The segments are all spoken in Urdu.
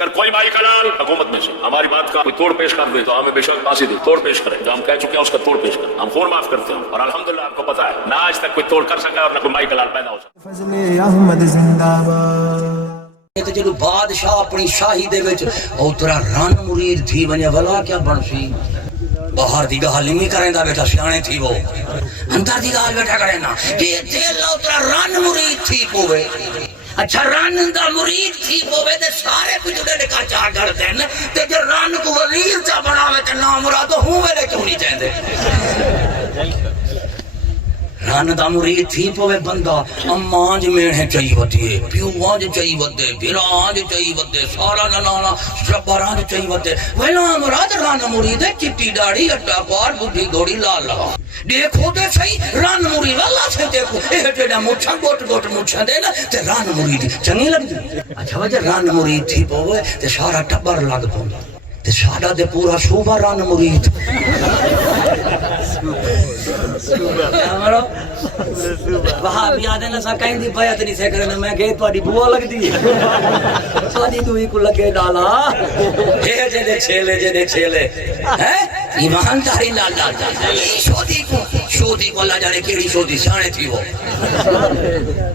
اگر کوئی بھائی کلال حکومت میں سے ہماری بات کا کوئی توڑ پیش کر دے تو ہمیں بے شک پھانسی دے، توڑ پیش کریں، جو ہم کہہ چکے ہیں اس کا توڑ پیش کریں، ہم خون معاف کرتے ہیں، اور الحمدللہ آپ کو پتا ہے نہ آج تک کوئی توڑ کر سکا اور نہ کوئی بھائی کلال پیدا ہو سکا۔ فضل احمد زندہ باد۔ تے جدو بادشاہ اپنی شاہی دے وچ او ترا رن مرید تھی ونجے ولا کیا بنسی، باہر دی گال نہیں کریندا بیٹا، سیانے تھی وہ اندر دی گال بیٹا کریندا کہ تے اللہ ترا رن مرید تھی پوے۔ اچھا رن دا مرید تھی پوے تے سارے پجڑے ڈکا چا کر دین تے جو رن کو وزیر چا بناوے تے نام مراد ہوں ویلے کیوں نہیں چاہندے؟ رن دا مرید تھی پوے بندہ امانج میڑے چاہی ودے، پیو آنج چاہی ودے، بھیرا آنج چاہی ودے، سارا ننانا شبر آنج چاہی ودے، وینا مراد رن مرید ہے چٹی داڑھی اٹا پار بڈھی گھوڑی لال لگا۔ دیکھو تے صحیح رن مرید اللہ سے دیکھو اے جڑا مچھاں گوٹ گوٹ مچھاں دے نا تے رن مرید چنگی لگدی۔ اچھا وجہ رن مرید تھی پوے تے سارا ٹبر لگ پوندا تے ساڈا تے پورا صوبہ رن مرید۔ وہاں بھی آدھے نسا کہیں دی بیعت نہیں سے کرنا، میں کہے تواڈی بوا لگ دی سادی دوئی کو لگے ڈالا جے دے چھیلے ہیں ایمانداری لال لال شودی کو اللہ جانے کیڑی شودی سیانے تھی وہ،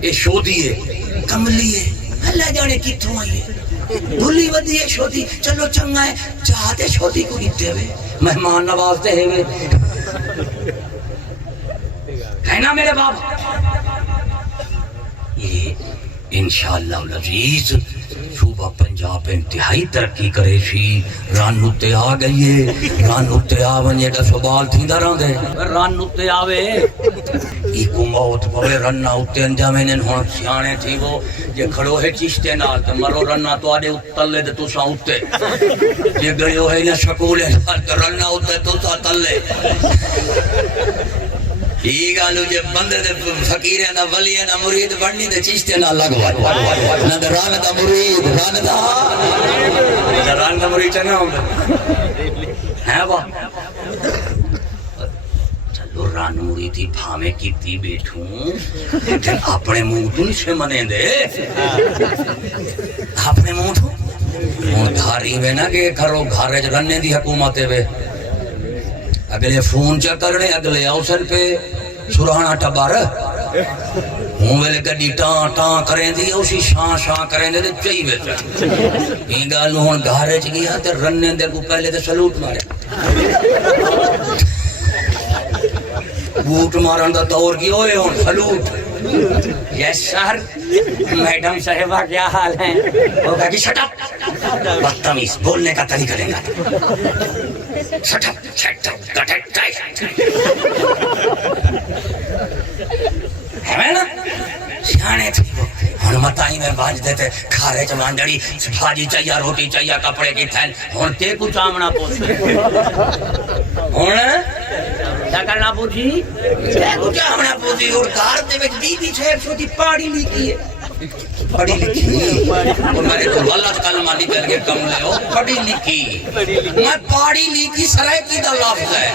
یہ شودی ہے کملی ہے اللہ جانے کتھوں آئی ہے، بھلی ودی ہے شودی، چلو چنگا ہے چاہتے شودی کو گیتے ہوئے مہمان نوازتے ہوئے ہے نا میرے باپ۔ یہ انشاءاللہ العزیز صوبہ پنجاب انتہائی ترقی کرے سی، رن اتے آ گئی ہے، رن اتے آ ونجے دا سوال تھی دا رہن دے، رن اتے آوے ایکو موت پوے رنہ اتے انجامے نے ہون سیانے تھی وہ جے کھڑو ہے چشتے نال تے مرو رنہ تو آدے اتلے دے تو سا اتے جے گئے ہو ہے انہیں شکولے رنہ اتے تو سا تلے۔ یہ گالو جے بندے دے فقیرے نہ ولی نہ مرید بڑھنی دے چشتے نہ لگوائی نہ دے ران دا مرید ران دا مرید چنگا ہوں ہے با چلو ران مریدی بھامے کیتی بیٹھوں لیکن اپنے منہ تو نہیں سے منے دے، اپنے منہ تو دھاری میں نہ کہ گھرو گھارے رننے دی حکومتے وے، اگلے فون چا کرنے اگلے اوسر پہ سرانا ٹبار ہوں ویلے گڈی ٹاں ٹاں کریں دی اسی شاں شاں کریں دے چاہی بیٹا یہ گالو ہون گھارے چ گیا تے رننے دے کو پہلے تے سلوٹ مارے، بوٹ مارن دا دور کی ہوئے ہون سلوٹ۔ یس سر میڈم صاحبہ کیا حال ہے؟ وہ کہا کہ شٹ اپ، بدتمیز بولنے کا طریقہ لیں گا، شٹ اپ شٹ اپ گٹ اٹ ٹائٹ ہے نا سیانے تھی وہ ہن متائی میں باج دیتے کھارے چمانڈڑی بھاجی چاہیے روٹی چاہیے کپڑے کی تھیل ہن تے کو چامنا پوچھے ہن کیا کرنا پوچھی تے کو چامنا پوچھی اور گھر دے وچ بی بی صاحب سوتی پاڑی لکھی ہے، پڑھی لکھی اور میرے کو غلط کلمہ نکل کے کم لے ہو پڑھی لکھی، میں پاڑی لکھی سرائے کی دا لفظ ہے،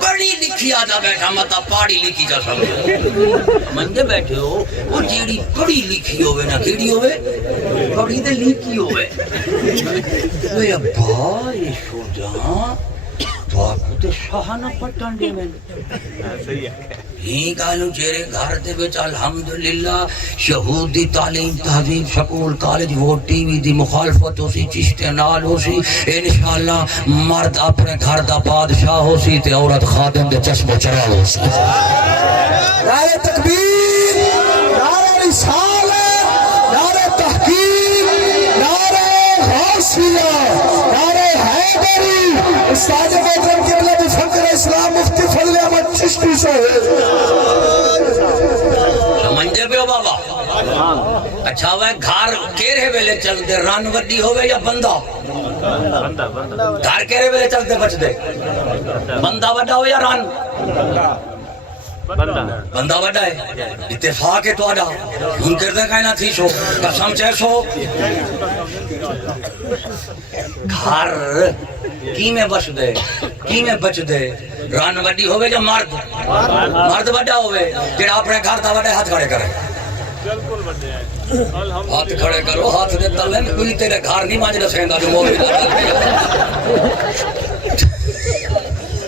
پڑھی لکھی آدھا بیٹھا متا پاڑی لکھی جا سکتے منجے بیٹھے ہو وہ جیڑی پڑھی لکھی ہوئے نا کیڑی ہوئے پڑھی دے لکھی ہوئے اے ابا یہ شو جہاں تو آپ کو تے شاہانہ پٹن دے میں ہی کالو چیرے گھر دے بچ الحمدللہ شہود دی تعلیم تہذیب school college vote TV دی مخالفت ہو سی چشتے نال ہو سی انشاءاللہ مرد اپنے گھر دا بادشاہ ہو سی تے عورت خادم دے چشم و چراغ ہو سی۔ نعرہ تکبیر، نعرہ رسالت، نعرہ تحقیق، نعرہ غوثیہ، نعرہ حیدری، استاد محترم قبلہ مفکر اسلام مفتی فضل احمد چشتی صاحب سمجھے پہ ہو بابا۔ اچھا وہ گھر کیرے ویلے چل دے رن وڈی ہوئے یا بندہ؟ گھر کیرے ویلے چل دے بچ دے بندہ وڈا ہو یا رن؟ بندہ وڈا ہے اتفاق ہے تو آڈا منکر دے کائنہ تھی شو قسم چاہ سو گھر کی میں بچ دے کی میں بچ دے رن وڈی ہوئے یا مرد؟ مرد وڈا ہوئے جڑا اپنے گھر دا وڈے ہاتھ کھڑے کرے ہاتھ کھڑے کرو ہاتھ دے تلے میں کوئی تیرے گھر نہیں مانج رسیندا جو مولوی دا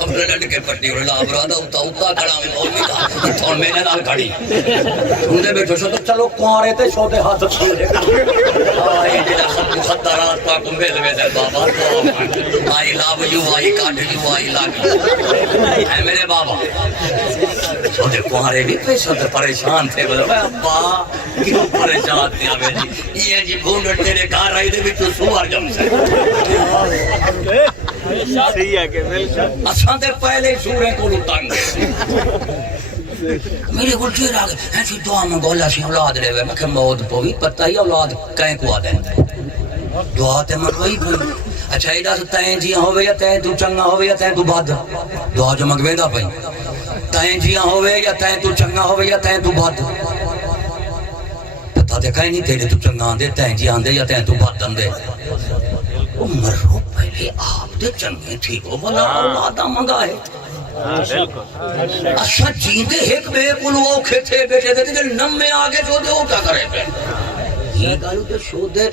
اپنے ڈنڈ کے پٹی اور لا برادا اتا کھڑا میں مولوی دا تھون میں نال کھڑی تھوندے بیٹھو سو تو چلو کوارے تے چھوٹے ہاتھ چھوڑے آئی جڑا سب مخدرات پاک میل میں دے بابا آئی love you I caught you آئی لگ اے میرے بابا چھوٹے کوارے بھی پیسوں تے پریشان تھے بولے ابا کیوں پریشان تھے آوے جی یہ جی بھونڈ تیرے گھر آئی دے بھی تو سوار جم سے صحیح ہے کہ بالکل اساں تے پہلے سورے کو لٹانگ میرے کو ٹھیر آگے ایسی دعا منگو اللہ سے اولاد لے میں کہ موت پوی پتہ ہی اولاد کہیں کو آدھیں دعا تے منگوئی پوی اچھا ایڈا سے تین جیاں ہوئے یا تین تو چنگا ہوئے یا تین تو باد دعا جو منگوے دا پئی تین جیاں ہوئے یا تین تو چنگا ہوئے یا تین تو باد پتہ دے کہیں نہیں تیرے تو چنگا آندے تین جیاں آندے یا تین تو باد آندے مرو پہلے آپ دے چنگے ٹھیک ہو بلا اولادہ منگائے اچھا جیندے ایک بے کلو اوکھے تھے بیٹے دے دے نمے آگے جو دے وہ کیا کرے پہ یہ گالو دے شو دے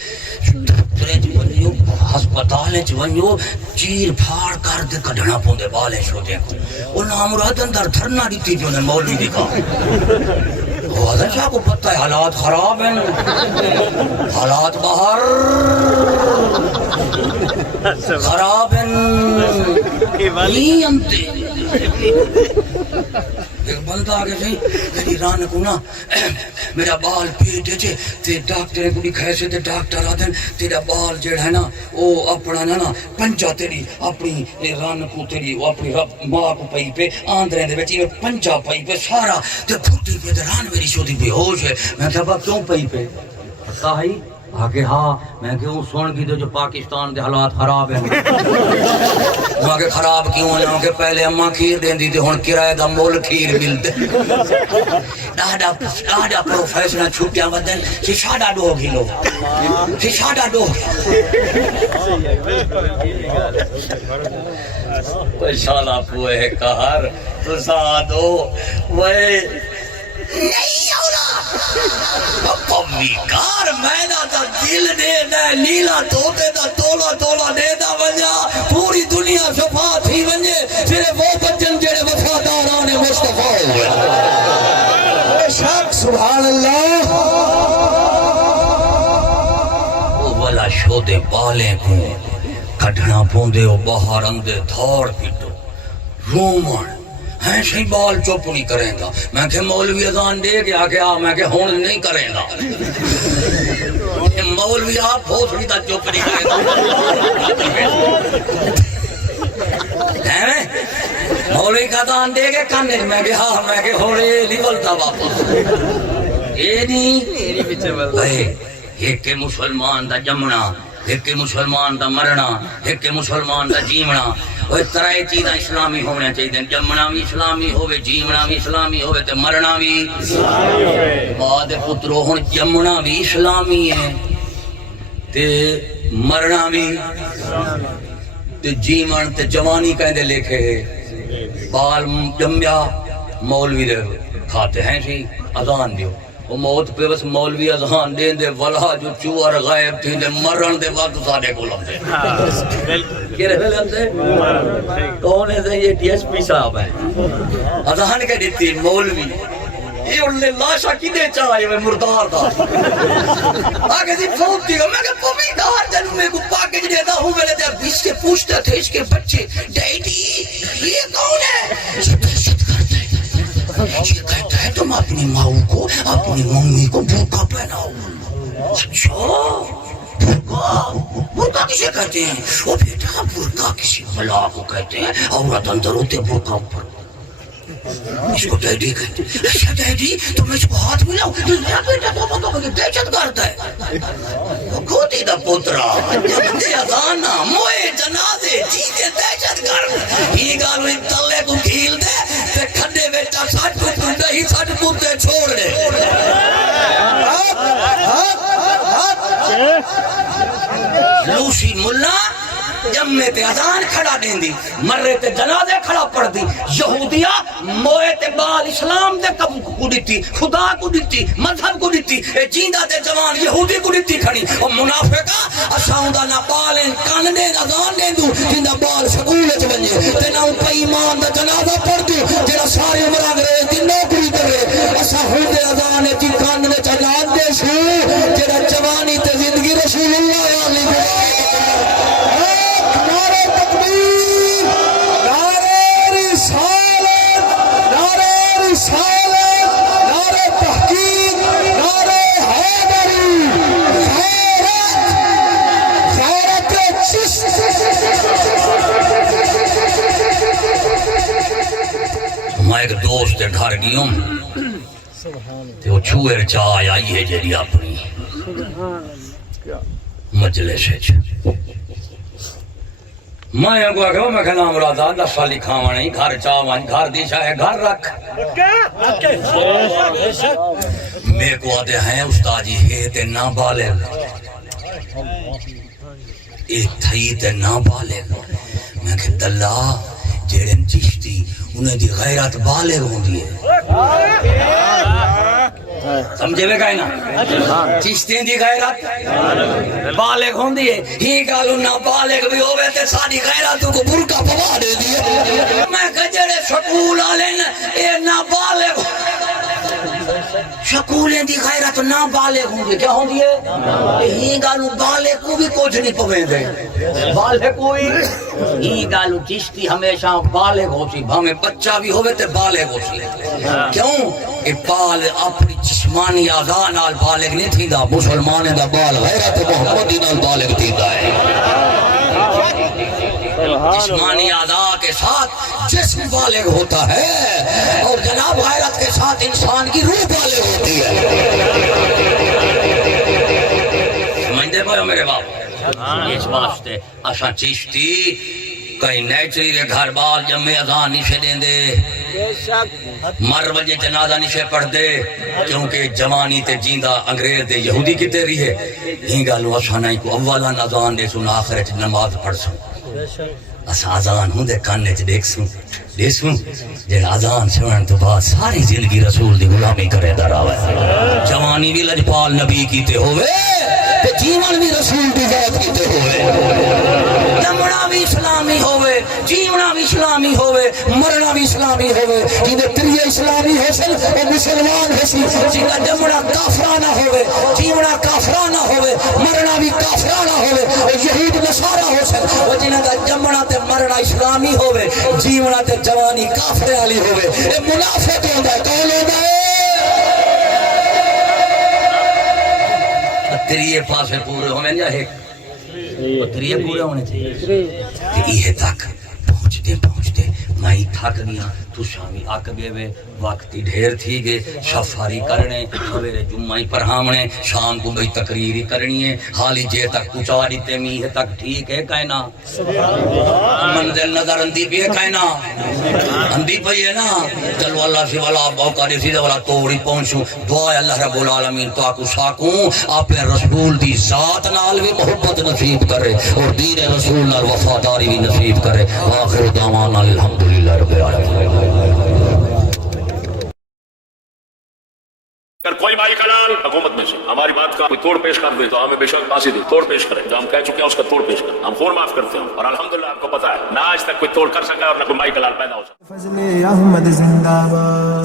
دکترے جوانیو ہسپتالیں جوانیو چیر پھاڑ کر دے کڑھنا پوندے بالیں شو دے وہ نامراد اندر دھرنا دیتی جو نے مولوی دکھا وعدہ شاہ کو پتہ ہے حالات خراب ہیں حالات باہر خراب ہیں نہیں انتے ایک بندہ آگے سے ایران کو نا میرا بال پیٹے چھے تے ڈاکٹر کو دکھائے سے تے ڈاکٹر آدھن تیرا بال جڑ ہے نا وہ اپنا نا پنجا تیری اپنی ایران کو تیری وہ اپنی ماں کو پئی پہ آندرین دے بیچی میں پنجا پئی پہ سارا تے پھوٹی پہ دران میری شودی بے ہوش ہے میں کہا باپ کیوں پئی پہ پتا ہے آگے ہاں میں کہوں سن کی دو جو پاکستان دے حالات خراب ہیں وہاں کے خراب کیوں ہیں کہ پہلے اماں کھیر دیں دی تھی ہون کرائے دا مول کھیر ملتے ڈاڈا پروفیشنل چھوٹیاں بدن شیشاڈا دو گھلو شیشاڈا دو وہ شالا پوئے کہر تو سادو وہ نہیں ہونا پمیکار میں دا دل دے دا لیلا توتے دا تولا تولا دے دا ونجا پوری دنیا شفا تھی ونجے صرف وہ بچن جڑے وفاداران مصطفیٰ ہوئے بے شک سبحان اللہ وہ والا شو دے بالیں کو کڑھنا پوندے ہو باہر اندے دھاڑ پیٹو رومن ہیں صحیح بال چوپ نہیں کریں گا میں کہ مولوی اذان دے گیا کہ میں کہ ہون نہیں کریں گا مولوی آپ بھوسڑی دا چوپ نہیں کریں گا مولوی کا اذان دے گے کانے میں کہ ہاں میں کہ ہونے نہیں بولتا باپا یہ نہیں ایک مسلمان دا جمنا ایک مسلمان دا مرنا ایک مسلمان دا جیمنا وہ ترائے چیزیں اسلامی ہونے چاہیے جمنا بھی اسلامی ہوئے جیمنا بھی اسلامی ہوئے تے مرنا بھی بعد پترو ہن جمنا بھی اسلامی ہے تے مرنا بھی تے جیمن تے جوانی کہندے لکھے بال جمیا مولوی دے کھاتے ہیں سی اذان دیو وہ موت پہ بس مولوی اذان دین دے ولا جو چوار غائب تھی دے مرن دے وقت ساڑے کو لم دے کیرے پہ لم دے کون ہے یہ ڈی ایس پی صاحب ہے اذان کے دیتی مولوی یہ انہیں لاشا کی دے چاہے میں مردار دا آگے دی فوت دیگا میں کہ پومی دار جنو میں کو پاکج دیتا ہوں میں نے اس کے پوچھتے تھے اس کے بچے ڈیڈی یہ کون ہے یہ دہشت کرتے ہیں یہ کہتا ہے تم اپنی ماں کو اپنی ممی کو بھوکا پہناؤ اچھا بھوکا کسے کہتے ہیں وہ بیٹا بھوکا کسی ملا کو کہتے ہیں عورت اندر ہوتے بھوکا اوپر اس کو ڈیڈی کہتے ہیں اچھا ڈیڈی تم اس کو ہاتھ ملاؤ میرا بیٹا تو مطلب دہشت کرتا ہے وہ کھوتی دا پوترا جمدے ازانا موئے جنازے چیزے دہشت کرد ہی گالو ان تلے کو کھیل دے تے کھڈے بیٹا ساٹھ پوتے ہی ساٹھ پوتے چھوڑ دے لوسی ملا جمے تے اذان کھڑا دیندی مرے تے جنازے کھڑا پڑ دی یہودیا موئے تے بال اسلام دے کم کو دتی خدا کو دتی مذہب کو دتی اے جیندا تے جوان یہودی کو دتی کھڑی او منافقا اساں دا نہ بالن کان دے اذان دیندو جیندا بال سکول وچ ونجے تے نہ بے ایمان دا جنازہ پڑھ دو جڑا سارے عمر انگریز دی نوکری کرے اساں ہودے اذان تے کان وچ اذان دے سو جڑا جوانی تے زندگی رسول اللہ علیہ میں ایک دوست کے گھر گیوں تے وہ چھوئر چائے آئی ہے جیری اپنی مجلس ہے میں کو آگا میں کہنا مرادا دفعہ لکھا نہیں گھر چاوان گھر دی چاہے گھر رکھ میں کو آتے ہیں استاد جی ہے تے نابالغ ایک تھئی تے نابالغ میں کہ دلہ جیڑن چشتی انہیں دی غیرت بالغ ہوندی ہے سمجھے میں کہنا چشتیں دی غیرت بالغ ہوندی ہے ہی گالو نہ بالغ بھی ہوئے تے ساری غیرتوں کو برکا پوا دے دیئے میں کہ جڑے سکول آلے اے نہ بالغ شکولیں دی غیرت نہ بالغ ہوندی کیا ہوندی ہے ہی گالو بالغ کو بھی کچھ نہیں پویں دے بالغ کوئی ہی گالو چشتی ہمیشہ بالغ ہوتی ہمیں بچہ بھی ہوئے تے بالغ ہوتی کیوں کہ بال اپنی جسمانی آزان نال بالغ نہیں تھی دا مسلمان دا بال غیرت محمدی نال بالغ تھی دا ہے جسمانی اعضاء کے ساتھ جسم بالغ ہوتا ہے اور جناب غیرت کے ساتھ انسان کی روح بالغ ہوتی ہے سمجھتے پہو میرے باپ اس واسطے اساں چشتی کہیں نیچری دے گھر بال جمعے اذان نیشے دیں دے مر وجہ جنازہ نیشے پڑھ دے کیونکہ جوانی تے جیندہ انگریز دے یہودی کی تیری ہے ہی گالو اساں نہیں کو اولا اذان دے سن آخرت نماز پڑھ سن اساں اذان ہوں دے کانے چ دیکھسوں جڑا اذان سنن تو بعد ساری زندگی رسول دی غلامی کرے دراوے جوانی بھی لجپال نبی کیتے ہوئے تے جیون بھی رسول دی ذات کیتے ہوئے جمنا بھی اسلامی ہوئے جیونا بھی اسلامی ہوئے مرنا بھی اسلامی ہوئے جنہیں تریہ اسلامی حسن اور مسلمان حسن جنہیں جمنا کافرانہ ہوئے جیونا کافرانہ ہوئے مرنا بھی کافرانہ ہوئے اور یہید نصارہ حسن اور جنہیں جمنا تے مرنا اسلامی ہوئے جیونا تے جوانی کافرے علی ہوئے اے منافق ہوندہ ہے کون ہوندہ ہے تریہ پاسے پورے ہونے یا ہے تریہ پورے ہونے چاہیے کہ یہ تک پہنچتے میں تھک گیا تو شامی آک گئے وے وقتی ڈھیر تھی گئے شفاری کرنے سویرے جمعی پرہامنے شام کو گئی تقریری کرنی ہے حالی جے تک پچاری تیمی ہے تک ٹھیک ہے کہنا منزل نظر اندی بھی ہے کہنا اندی پہی ہے نا چلو اللہ سے والا باوکاری سیدھے والا توڑی پہنچوں دعا اللہ رب العالمین تو آکو ساکوں آپ رسول دی ذات نال بھی محبت نصیب کرے اور دین رسول نال وفاداری بھی نصیب کرے آخر دعوانا الحمدللہ رب العالمین اگر کوئی مالک حلال حکومت میں سے ہماری بات کا کوئی توڑ پیش کر دے تو ہمیں بے شک پھانسی دے توڑ پیش کریں جو ہم کہہ چکے ہیں اس کا توڑ پیش کریں ہم خون معاف کرتے ہیں اور الحمدللہ آپ کو پتہ ہے نہ آج تک کوئی توڑ کر سکا اور نہ کوئی مالک حلال پیدا ہو سکا فضل احمد زندہ باد